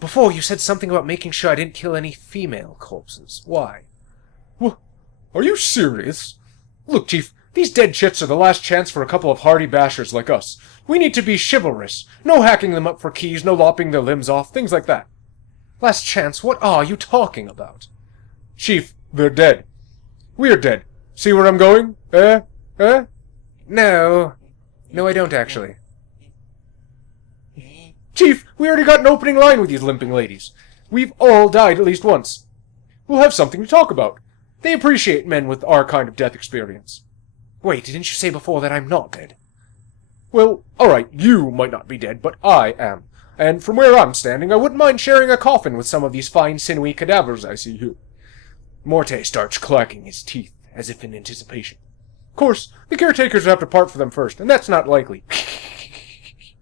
Before, you said something about making sure I didn't kill any female corpses. Why? Are you serious? Look, Chief, these dead chits are the last chance for a couple of hardy bashers like us. We need to be chivalrous. No hacking them up for keys, no lopping their limbs off, things like that. Last chance? What are you talking about? Chief, they're dead. We're dead. See where I'm going? No. No, I don't actually. Chief, we already got an opening line with these limping ladies. We've all died at least once. We'll have something to talk about. They appreciate men with our kind of death experience. Wait, didn't you say before that I'm not dead? Well, alright, you might not be dead, but I am. And from where I'm standing, I wouldn't mind sharing a coffin with some of these fine, sinewy cadavers I see here. Morte starts clacking his teeth, as if in anticipation. Of course, the caretakers have to part for them first, and that's not likely.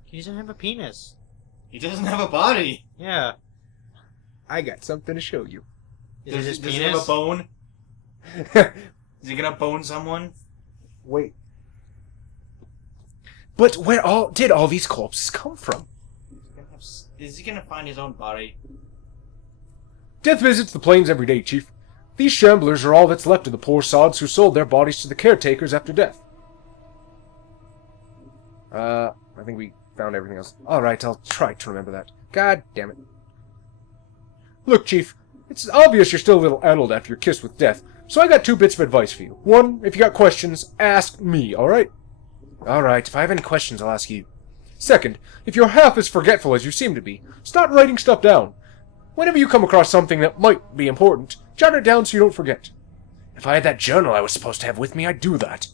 He doesn't have a penis. He doesn't have a body. Yeah. I got something to show you. Does he have a bone? Is he gonna bone someone? Wait. But where did all these corpses come from? Is he gonna find his own body? Death visits the plains every day, Chief. These shamblers are all that's left of the poor sods who sold their bodies to the caretakers after death. I think we found everything else. Alright, I'll try to remember that. God damn it. Look, Chief, it's obvious you're still a little addled after your kiss with death, so I got 2 bits of advice for you. One, if you got questions, ask me, alright? Alright, if I have any questions, I'll ask you. Second, if you're half as forgetful as you seem to be, start writing stuff down. Whenever you come across something that might be important, jot it down so you don't forget. If I had that journal I was supposed to have with me, I'd do that.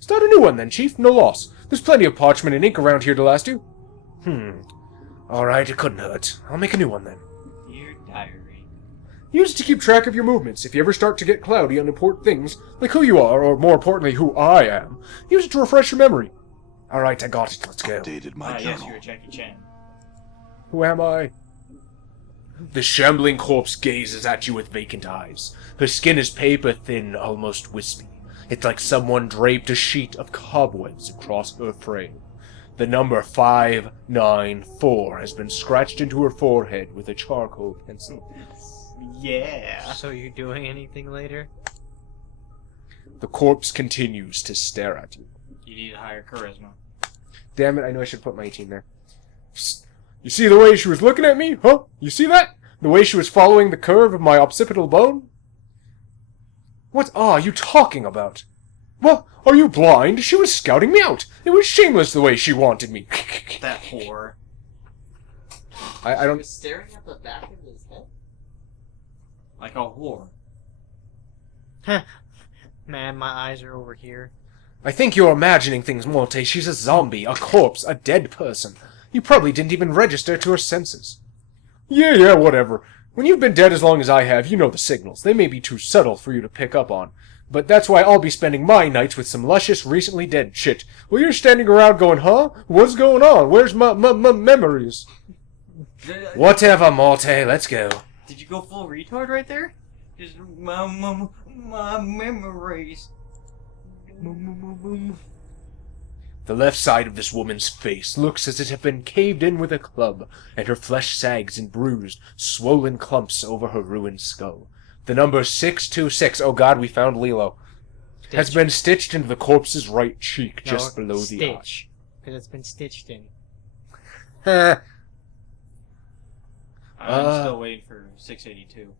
Start a new one then, Chief, no loss. There's plenty of parchment and ink around here to last you. Alright, it couldn't hurt. I'll make a new one then. Your diary. Use it to keep track of your movements. If you ever start to get cloudy on important things, like who you are, or more importantly, who I am, use it to refresh your memory. Alright, I got it. Let's go. Updated my Yes, journal. you're Jackie Chan. Who am I? The shambling corpse gazes at you with vacant eyes. Her skin is paper-thin, almost wispy. It's like someone draped a sheet of cobwebs across her frame. The number 594 has been scratched into her forehead with a charcoal pencil. Yeah. So you're doing anything later? The corpse continues to stare at you. You need higher charisma. Damn it, I know I should put my 18 there. Psst. You see the way she was looking at me? Huh? You see that? The way she was following the curve of my occipital bone? What are you talking about? Well, are you blind? She was scouting me out. It was shameless the way she wanted me. That whore. I don't... Staring at the back of his head? Like a whore. Man, my eyes are over here. I think you're imagining things, Morte. She's a zombie, a corpse, a dead person. You probably didn't even register to her senses. Yeah, whatever. When you've been dead as long as I have, you know the signals. They may be too subtle for you to pick up on. But that's why I'll be spending my nights with some luscious, recently dead shit. While you're standing around going, huh? What's going on? Where's my memories? Whatever, Morte. Let's go. Did you go full retard right there? Just my memories. The left side of this woman's face looks as it had been caved in with a club, and her flesh sags in bruised, swollen clumps over her ruined skull. The number 626, oh god, we found Lilo, has been stitched into the corpse's right cheek, just below the eye. Stitch. Because it's been stitched in. I'm still waiting for 682.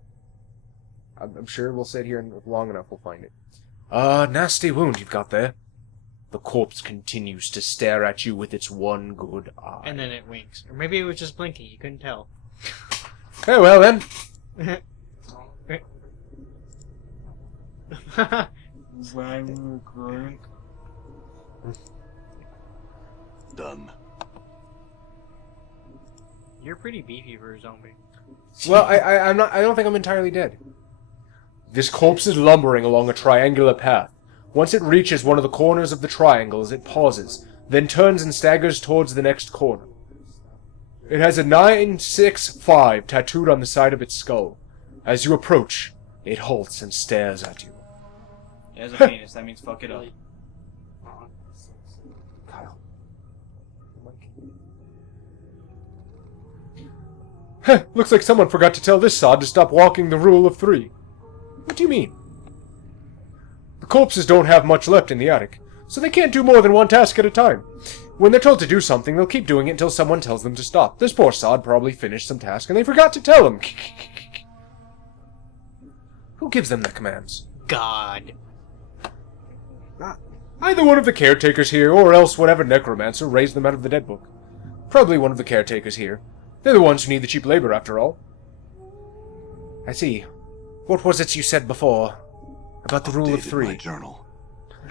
I'm sure we'll sit here long enough, we'll find it. Nasty wound you've got there. The corpse continues to stare at you with its one good eye. And then it winks. Or maybe it was just blinking, you couldn't tell. Hey, well then. Done. You're pretty beefy for a zombie. Well, I don't think I'm entirely dead. This corpse is lumbering along a triangular path. Once it reaches one of the corners of the triangles, it pauses, then turns and staggers towards the next corner. It has a 965 tattooed on the side of its skull. As you approach, it halts and stares at you. It has a penis, that means fuck it up. Kyle. Heh, looks like someone forgot to tell this sod to stop walking the rule of 3. What do you mean? The corpses don't have much left in the attic, so they can't do more than one task at a time. When they're told to do something, they'll keep doing it until someone tells them to stop. This poor sod probably finished some task and they forgot to tell him. Who gives them the commands? God. Either one of the caretakers here, or else whatever necromancer raised them out of the dead book. Probably one of the caretakers here. They're the ones who need the cheap labor, after all. I see. What was it you said before? About the rule of Updated 3? my journal.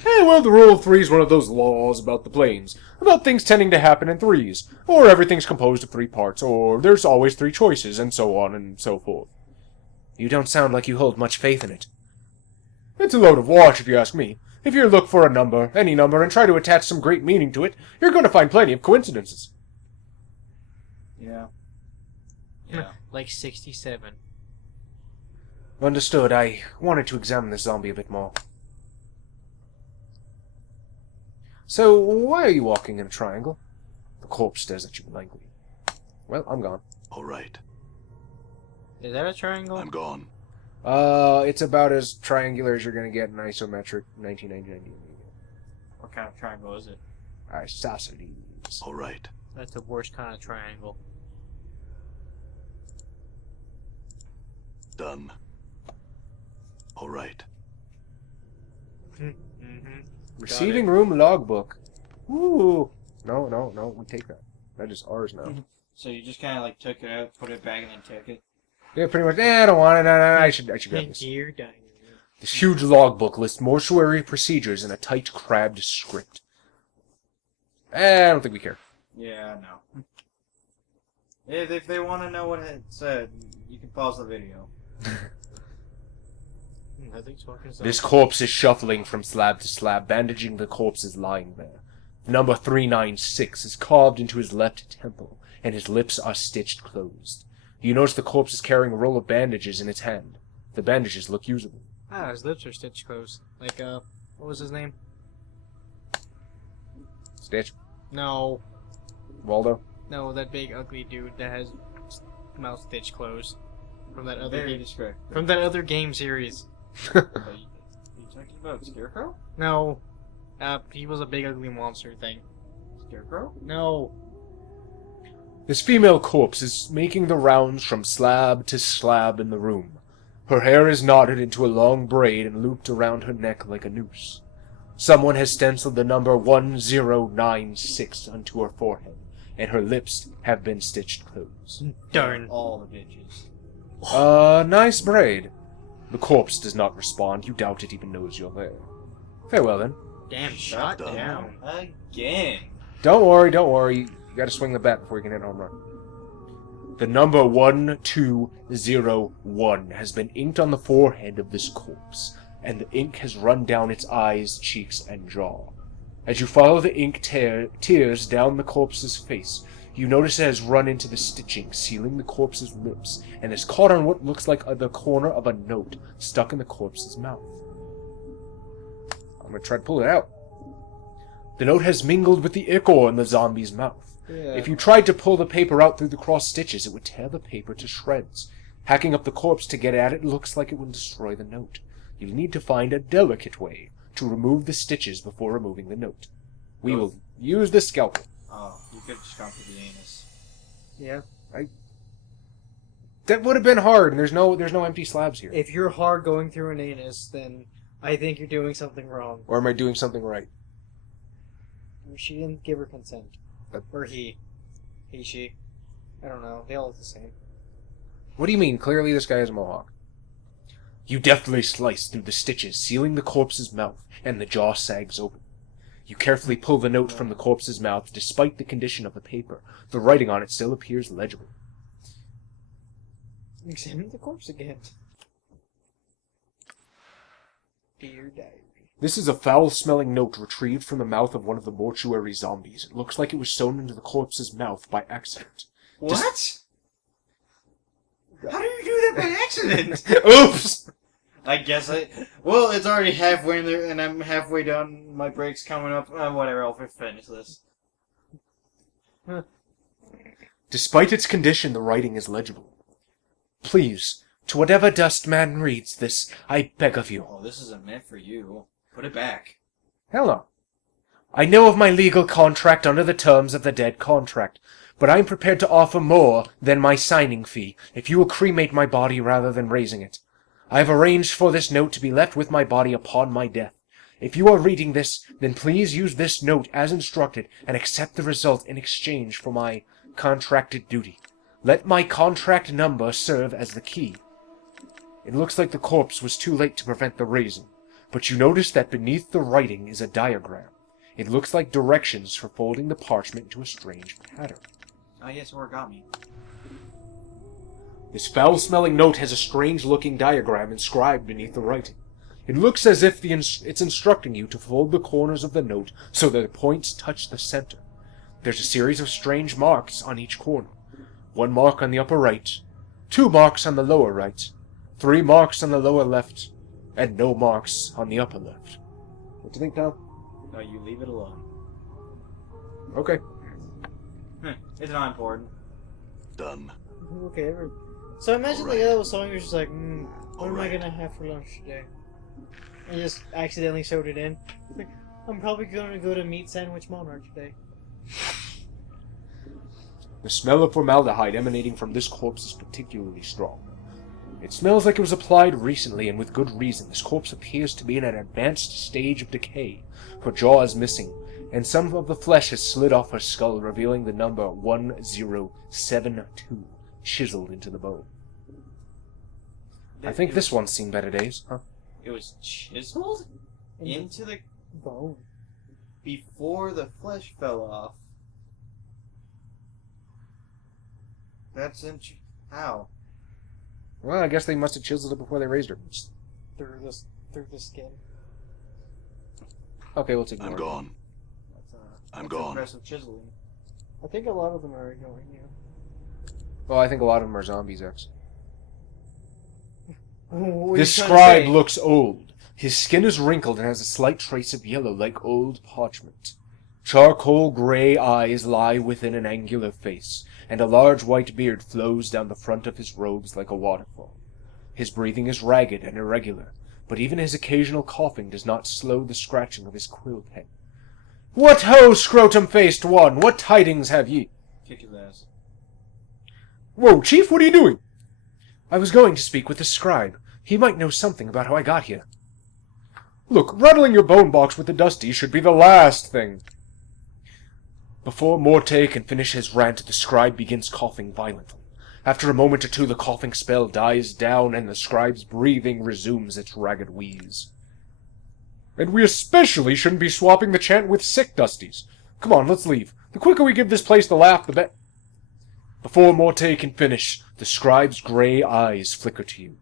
Well, the rule of 3 is one of those laws about the planes. About things tending to happen in 3s. Or everything's composed of 3 parts, or there's always 3 choices, and so on and so forth. You don't sound like you hold much faith in it. It's a load of wash, if you ask me. If you look for a number, any number, and try to attach some great meaning to it, you're going to find plenty of coincidences. Yeah. Yeah. Like 67. Understood. I wanted to examine this zombie a bit more. So, why are you walking in a triangle? The corpse stares at you blankly. Well, I'm gone. All right, Is that a triangle? I'm gone. It's about as triangular as you're gonna get in isometric 1999. What kind of triangle is it? Isosceles. All right, That's the worst kind of triangle. done. All right. Mm-hmm. Receiving room logbook. Ooh. No, we take that. That is ours now. So you just kind of like took it out, put it back, and then took it. Yeah, pretty much. I don't want it. No, I should grab this. Here, dying. This huge logbook lists mortuary procedures in a tight, crabbed script. I don't think we care. Yeah, no. If they want to know what it said, you can pause the video. Nothing's fucking This corpse is shuffling from slab to slab, bandaging the corpses lying there. Number 396 is carved into his left temple, and his lips are stitched closed. You notice the corpse is carrying a roll of bandages in its hand. The bandages look usable. Ah, his lips are stitched closed. Like, what was his name? Stitch? No. Waldo? No, that big ugly dude that has mouth stitched closed. From that other Very game. descriptive. From that other game series. Are you talking about Scarecrow? No. He was a big ugly monster thing. Scarecrow? No. This female corpse is making the rounds from slab to slab in the room. Her hair is knotted into a long braid and looped around her neck like a noose. Someone has stenciled the number 1096 onto her forehead, and her lips have been stitched closed. Darn. All the bitches. Nice braid. The corpse does not respond. You doubt it even knows you're there. Farewell, then. Damn, shot done. down. Again. Don't worry. You gotta swing the bat before you can hit a home run. The number 1201 has been inked on the forehead of this corpse, and the ink has run down its eyes, cheeks, and jaw. As you follow the ink tears down the corpse's face, you notice it has run into the stitching, sealing the corpse's lips, and is caught on what looks like the corner of a note stuck in the corpse's mouth. I'm gonna try to pull it out. The note has mingled with the ichor in the zombie's mouth. Yeah. If you tried to pull the paper out through the cross stitches, it would tear the paper to shreds. Hacking up the corpse to get at it looks like it would destroy the note. You'll need to find a delicate way to remove the stitches before removing the note. We will use the scalpel. Oh, you could have just gone for the anus. Yeah. That would have been hard, and there's no empty slabs here. If you're hard going through an anus, then I think you're doing something wrong. Or am I doing something right? She didn't give her consent. But- Or he. He, she. I don't know. They all look the same. What do you mean? Clearly this guy has a mohawk. You deftly slice through the stitches, sealing the corpse's mouth, and the jaw sags open. You carefully pull the note from the corpse's mouth. Despite the condition of the paper, the writing on it still appears legible. Examine the corpse again. Dear diary. This is a foul-smelling note retrieved from the mouth of one of the mortuary zombies. It looks like it was sewn into the corpse's mouth by accident. What? How do you do that by accident? Oops! I guess well, it's already halfway in there, and I'm halfway done. My break's coming up. Whatever, I'll finish this. Despite its condition, the writing is legible. Please, to whatever dust man reads this, I beg of you. Oh, this isn't meant for you. Put it back. Hell no. I know of my legal contract under the terms of the dead contract, but I am prepared to offer more than my signing fee if you will cremate my body rather than raising it. I have arranged for this note to be left with my body upon my death. If you are reading this, then please use this note as instructed and accept the result in exchange for my contracted duty. Let my contract number serve as the key. It looks like the corpse was too late to prevent the raising, but you notice that beneath the writing is a diagram. It looks like directions for folding the parchment into a strange pattern. Ah, yes, origami. This foul-smelling note has a strange-looking diagram inscribed beneath the writing. It looks as if it's instructing you to fold the corners of the note so that the points touch the center. There's a series of strange marks on each corner. 1 mark on the upper right, 2 marks on the lower right, 3 marks on the lower left, and no marks on the upper left. What do you think, Tom? No, you leave it alone. Okay. It's not important. Done. Okay, so imagine the guy that was sewing was just like, what am I Alright. gonna have for lunch today? And just accidentally sewed it in. Like, I'm probably gonna go to Meat Sandwich Monarch today. The smell of formaldehyde emanating from this corpse is particularly strong. It smells like it was applied recently, and with good reason. This corpse appears to be in an advanced stage of decay. Her jaw is missing, and some of the flesh has slid off her skull, revealing the number 1072 chiseled into the bone. I think this one's seen better days, huh? It was chiseled into the bone. before the flesh fell off. That's how? Well, I guess they must have chiseled it before they raised her. Through the skin. Okay, we'll take I'm more. gone. I'm gone. Impressive chiseling. I think a lot of them are ignoring you. Well, I think a lot of them are zombies, X. What are This you trying to scribe say? looks old. His skin is wrinkled and has a slight trace of yellow, like old parchment. Charcoal gray eyes lie within an angular face, and a large white beard flows down the front of his robes like a waterfall. His breathing is ragged and irregular, but even his occasional coughing does not slow the scratching of his quill pen. "What ho, scrotum-faced one! What tidings have ye?" Kick his ass. "Whoa, Chief, what are you doing?" "I was going to speak with the scribe. He might know something about how I got here." "Look, rattling your bone box with the Dusty should be the last thing." Before Morte can finish his rant, the scribe begins coughing violently. After a moment or two, the coughing spell dies down, and the scribe's breathing resumes its ragged wheeze. "And we especially shouldn't be swapping the chant with sick Dusties. Come on, let's leave. The quicker we give this place the laugh, the better." Before Morte can finish, the scribe's gray eyes flicker to you.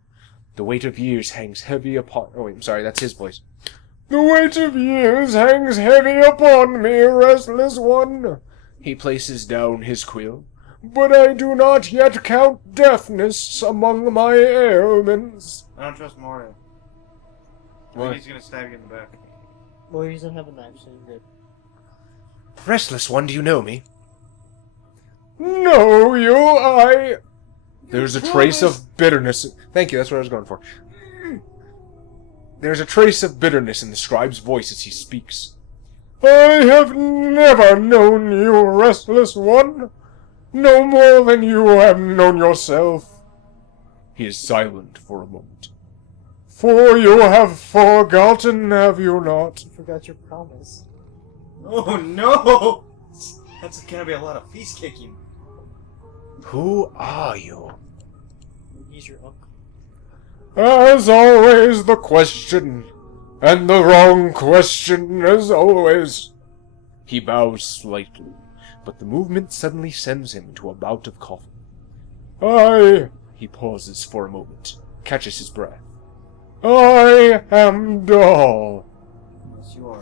The weight of years hangs heavy upon... Oh, wait, I'm sorry, that's his voice. "The weight of years hangs heavy upon me, restless one." He places down his quill. "But I do not yet count deafness among my ailments." I don't trust Morty. I What? think he's gonna stab you in the back. Well, he doesn't have a knife, so you're good. "Restless one, do you know me?" "No, I... There's a trace of bitterness... Thank you, that's what I was going for. There's a trace of bitterness in the scribe's voice as he speaks. "I have never known you, restless one. No more than you have known yourself." He is silent for a moment. "For you have forgotten, have you not?" You forgot your promise. Oh no! That's gonna be a lot of feast kicking. "Who are you?" He's your uncle. As always, the question, and the wrong question as always. He bows slightly, but the movement suddenly sends him into a bout of coughing. He pauses for a moment, catches his breath. "I am dull." Yes, you are.